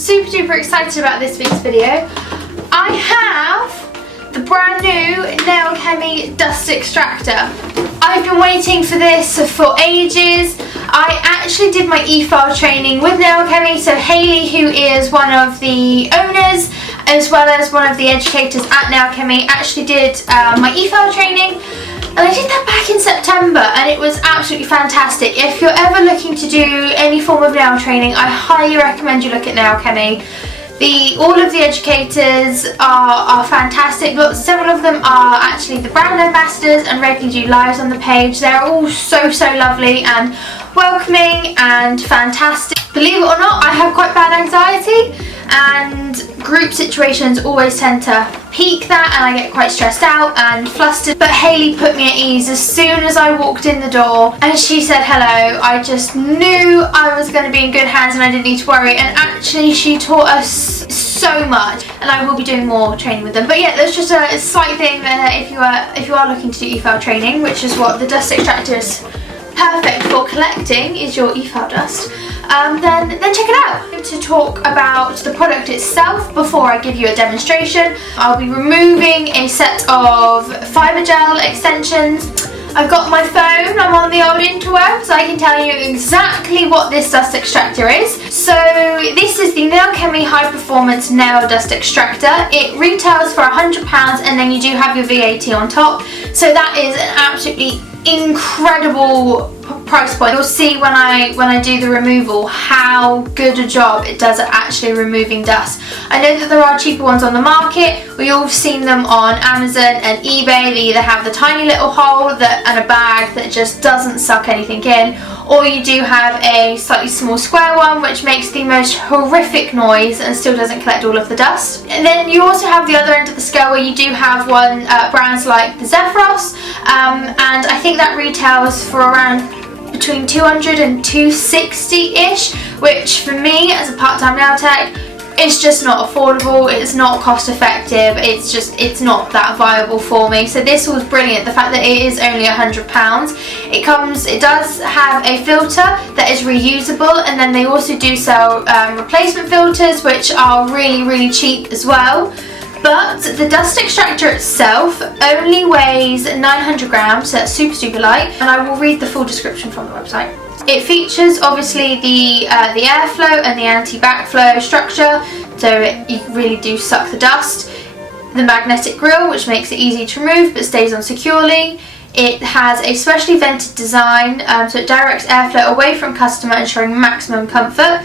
super duper excited about this week's video. I have the brand new NAILCHEMY Dust Extractor. I've been waiting for this for ages. I actually did my eFile training with NAILCHEMY, so Hayley, who is one of the owners as well as one of the educators at NAILCHEMY, actually did my eFile training. And I did that back in September and it was absolutely fantastic. If you're ever looking to do any form of nail training, I highly recommend you look at NAILCHEMY. All of the educators are fantastic. Several of them are actually the brand ambassadors and regularly do lives on the page. They're all so lovely and welcoming and fantastic. Believe it or not, I have quite bad anxiety and group situations always tend to peak that and I get quite stressed out and flustered. But Hayley put me at ease as soon as I walked in the door and she said hello. I just knew I was going to be in good hands and I didn't need to worry, and actually she taught us so much and I will be doing more training with them. But yeah, there's just a slight thing that if you are looking to do eFile training, which is what the dust extractor is perfect for collecting, is your eFile dust, then check it out. To talk about the product itself before I give you a demonstration, I'll be removing a set of fibre gel extensions. I've got my phone, I'm on the old interwebs, so I can tell you exactly what this dust extractor is. So this is the NAILCHEMY High Performance Nail Dust Extractor. It retails for £100 and then you do have your VAT on top. So that is an absolutely incredible price point. You'll see when I do the removal how good a job it does at actually removing dust. I know that there are cheaper ones on the market. We all have seen them on Amazon and eBay. They either have the tiny little hole and a bag that just doesn't suck anything in, or you do have a slightly small square one which makes the most horrific noise and still doesn't collect all of the dust. And then you also have the other end of the scale where you do have brands like the Zephyros, and I think that retails for around between 200 and 260-ish, which for me as a part-time nail tech is just not affordable. It's not cost effective. It's not that viable for me. So this was brilliant. The fact that it is only £100. It does have a filter that is reusable, and then they also do sell replacement filters which are really cheap as well. But the dust extractor itself only weighs 900 grams, so that's super light, and I will read the full description from the website. It features obviously the airflow and the anti-backflow structure, so you really do suck the dust. The magnetic grill, which makes it easy to remove but stays on securely. It has a specially vented design, so it directs airflow away from customer, ensuring maximum comfort.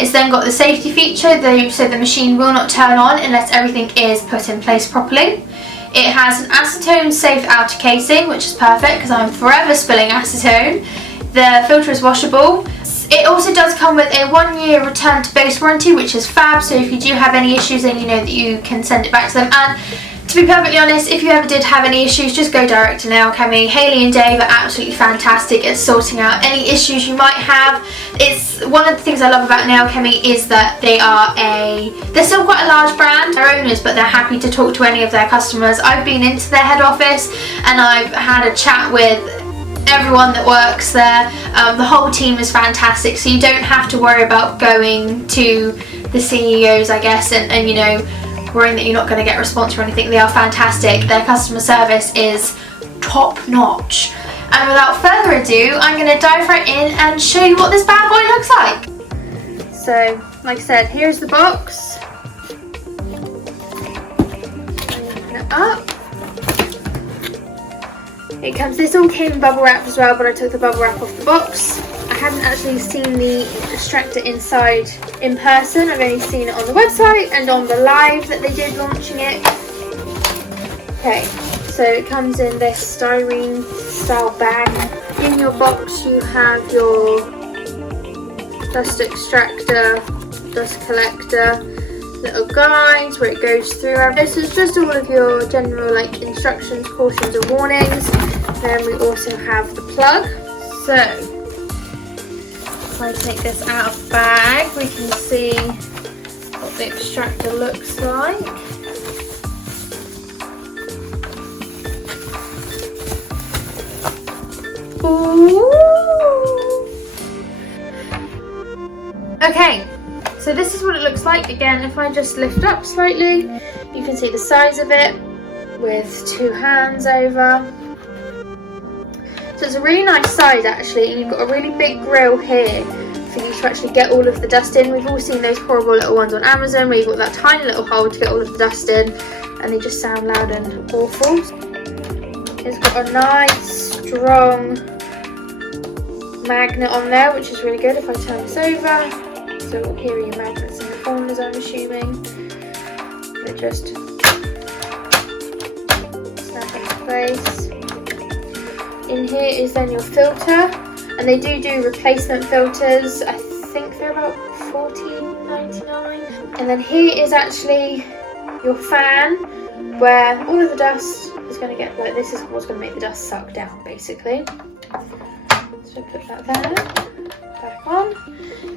It's then got the safety feature, so the machine will not turn on unless everything is put in place properly. It has an acetone safe outer casing, which is perfect because I'm forever spilling acetone. The filter is washable. It also does come with a 1-year return to base warranty, which is fab, so if you do have any issues then you know that you can send it back to them. And to be perfectly honest, if you ever did have any issues, just go direct to NAILCHEMY. Hayley and Dave are absolutely fantastic at sorting out any issues you might have. It's one of the things I love about NAILCHEMY is that they're still quite a large brand. They're owners, but they're happy to talk to any of their customers. I've been into their head office and I've had a chat with everyone that works there. The whole team is fantastic, so you don't have to worry about going to the CEOs, I guess, and you know, worrying that you're not going to get a response or anything. They are fantastic. Their customer service is top notch. And without further ado, I'm going to dive right in and show you what this bad boy looks like. So, like I said, here's the box. Open it up. This all came in bubble wrap as well, but I took the bubble wrap off the box. I hadn't actually seen the extractor inside in person. I've only seen it on the website and on the live that they did launching it. Okay, so it comes in this styrene style bag. In your box you have your dust extractor, dust collector, little guides where it goes through. This is just all of your general instructions, cautions and warnings. Then we also have the plug. So if I take this out of the bag, we can see what the extractor looks like. Ooh. Okay, so this is what it looks like. like. Again, if I just lift up slightly, you can see the size of it with 2 hands over. So it's a really nice size actually, and you've got a really big grill here for you to actually get all of the dust in. We've all seen those horrible little ones on Amazon where you've got that tiny little hole to get all of the dust in, and they just sound loud and awful. It's got a nice strong magnet on there, which is really good. If I turn this over, so here are your magnets in the corners, I'm assuming. They just snap into place. In here is then your filter, and they do replacement filters. I think they're about $14.99. And then here is actually your fan, where all of the dust is going to get, like, this is what's going to make the dust suck down basically. So put that there, back on.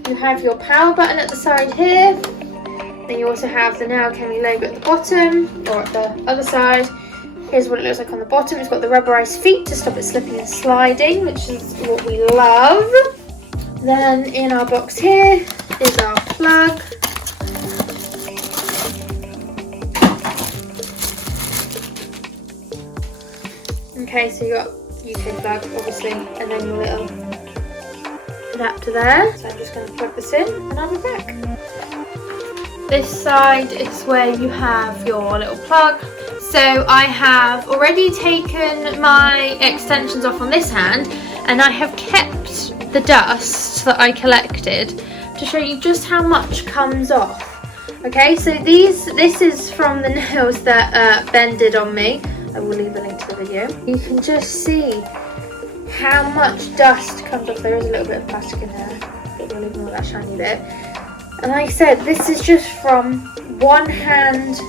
You have your power button at the side here. Then you also have the NAILCHEMY logo at the bottom, or at the other side. Here's what it looks like on the bottom. It's got the rubberized feet to stop it slipping and sliding, which is what we love. Then in our box here is our plug. Okay, so you got UK plug obviously, and then your little adapter there. So I'm just going to plug this in and I'll be back. This side is where you have your little plug. So I have already taken my extensions off on this hand, and I have kept the dust that I collected to show you just how much comes off. Okay, so this is from the nails that Ben did on me. I will leave a link to the video. You can just see how much dust comes off. There is a little bit of plastic in there, but we'll ignore that shiny bit. And like I said, this is just from one hand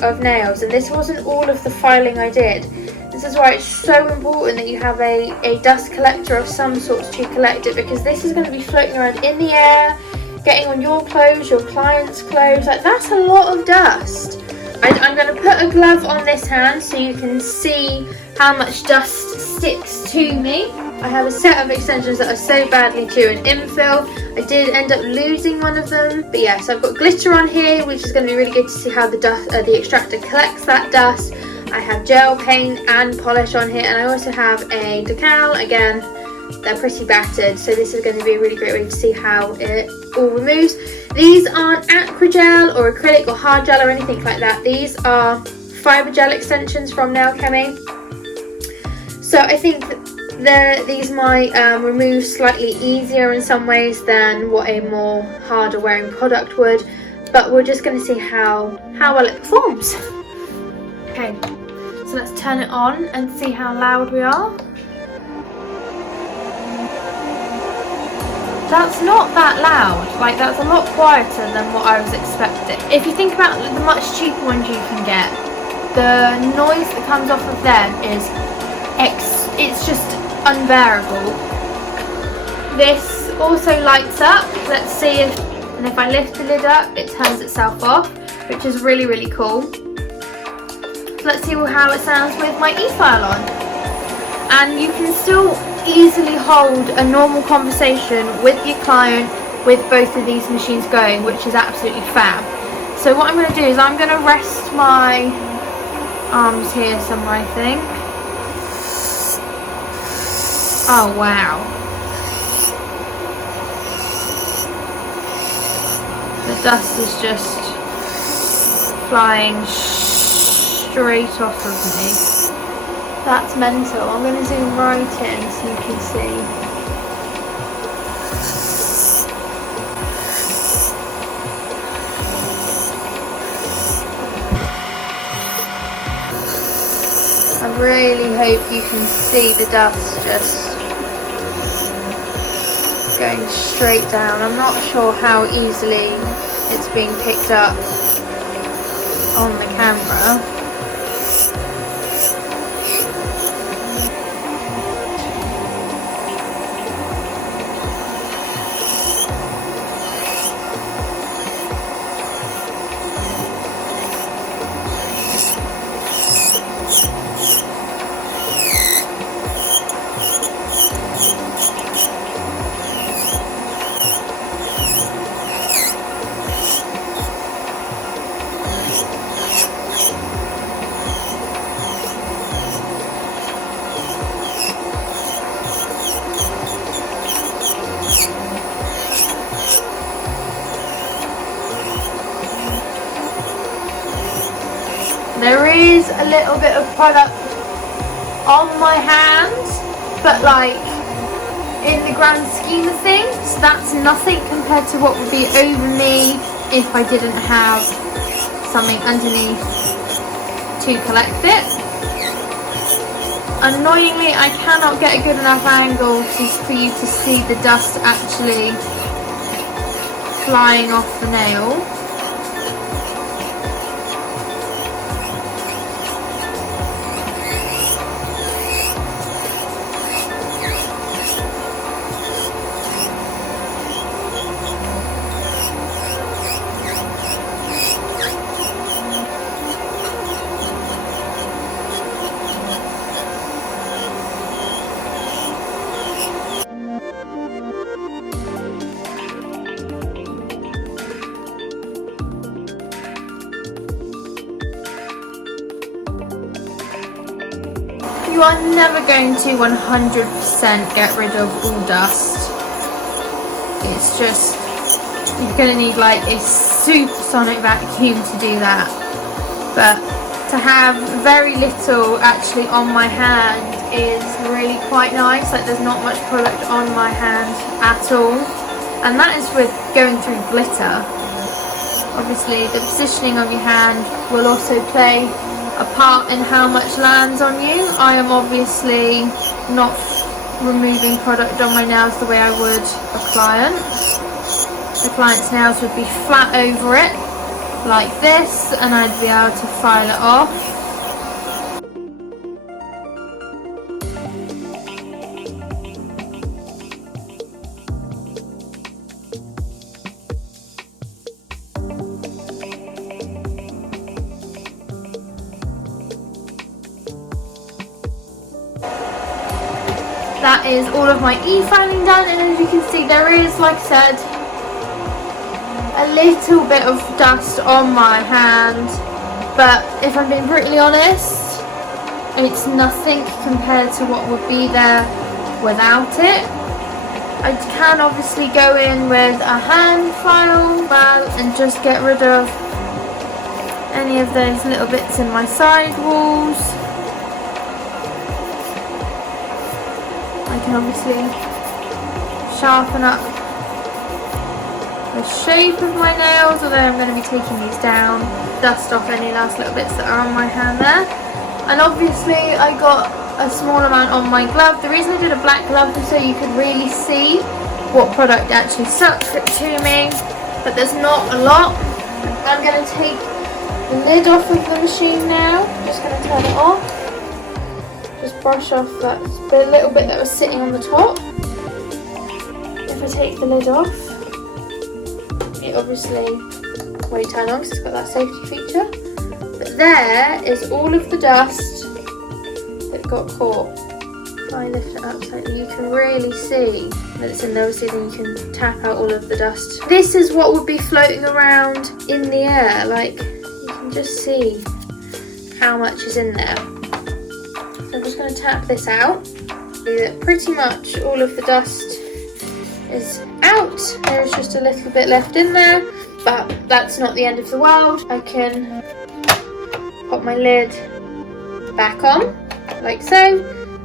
of nails, and this wasn't all of the filing I did. This is why it's so important that you have a dust collector of some sorts to collect it, because this is going to be floating around in the air, getting on your clothes, your clients' clothes. Like, that's a lot of dust. I'm going to put a glove on this hand so you can see how much dust sticks to me. I have a set of extensions that are so badly due an infill. I did end up losing one of them, but yeah, so I've got glitter on here, which is going to be really good to see how the extractor collects that dust. I have gel paint and polish on here, and I also have a decal. Again, they're pretty battered, so this is going to be a really great way to see how it all removes. These aren't acrygel or acrylic or hard gel or anything like that. These are fibre gel extensions from NAILCHEMY. So I think these might remove slightly easier in some ways than what a more harder wearing product would, but we're just going to see how well it performs. Okay, so let's turn it on and see how loud we are. That's not that loud, like that's a lot quieter than what I was expecting. If you think about the much cheaper ones you can get, the noise that comes off of them is it's just unbearable. This also lights up. Let's see if I lift the lid up, it turns itself off, which is really, really cool. So let's see how it sounds with my e-file on. And you can still easily hold a normal conversation with your client with both of these machines going, which is absolutely fab. So what I'm going to do is I'm going to rest my arms here somewhere, I think. Oh wow, the dust is just flying straight off of me. That's mental. I'm going to zoom right in so you can see. I really hope you can see the dust just going straight down. I'm not sure how easily it's being picked up on the camera. a little bit of product on my hands, but like in the grand scheme of things, that's nothing compared to what would be over me if I didn't have something underneath to collect it. Annoyingly, I cannot get a good enough angle for you to see the dust actually flying off the nail. You are never going to 100% get rid of all dust. It's just, you're going to need like a supersonic vacuum to do that. But to have very little actually on my hand is really quite nice. Like there's not much product on my hand at all. And that is with going through glitter. Obviously the positioning of your hand will also play a part in how much lands on you. I am obviously not removing product on my nails the way I would a client. The client's nails would be flat over it like this, and I'd be able to file it off. That is all of my e-filing done, and as you can see there is, like I said, a little bit of dust on my hand, but if I'm being brutally honest, it's nothing compared to what would be there without it. I can obviously go in with a hand file and just get rid of any of those little bits in my side walls. I can obviously sharpen up the shape of my nails, although I'm going to be taking these down, dust off any last little bits that are on my hand there. And obviously I got a small amount on my glove. The reason I did a black glove was so you could really see what product actually stuck to me, but there's not a lot. I'm going to take the lid off of the machine now. Just going to turn it off. Just brush off that little bit that was sitting on the top. If I take the lid off, it obviously won't turn on because it's got that safety feature. But there is all of the dust that got caught. If I lift it up slightly, you can really see that it's in there. Obviously, then you can tap out all of the dust. This is what would be floating around in the air. Like, you can just see how much is in there. I'm just going to tap this out. Pretty much all of the dust is out. There is just a little bit left in there, but that's not the end of the world. I can pop my lid back on, like so,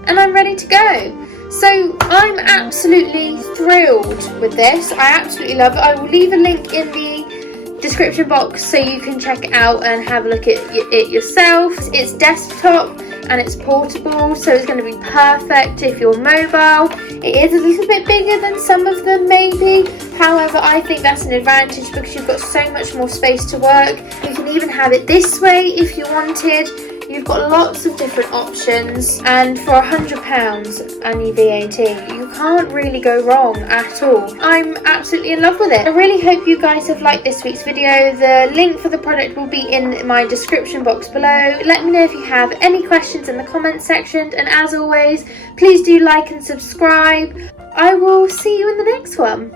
and I'm ready to go. So I'm absolutely thrilled with this. I absolutely love it. I will leave a link in the description box so you can check it out and have a look at it yourself. It's desktop and it's portable, so it's going to be perfect if you're mobile. It is a little bit bigger than some of them maybe, however I think that's an advantage because you've got so much more space to work. You can even have it this way if you wanted. You've got lots of different options, and for £100 any VAT, you can't really go wrong at all. I'm absolutely in love with it. I really hope you guys have liked this week's video. The link for the product will be in my description box below. Let me know if you have any questions in the comments section, and as always, please do like and subscribe. I will see you in the next one.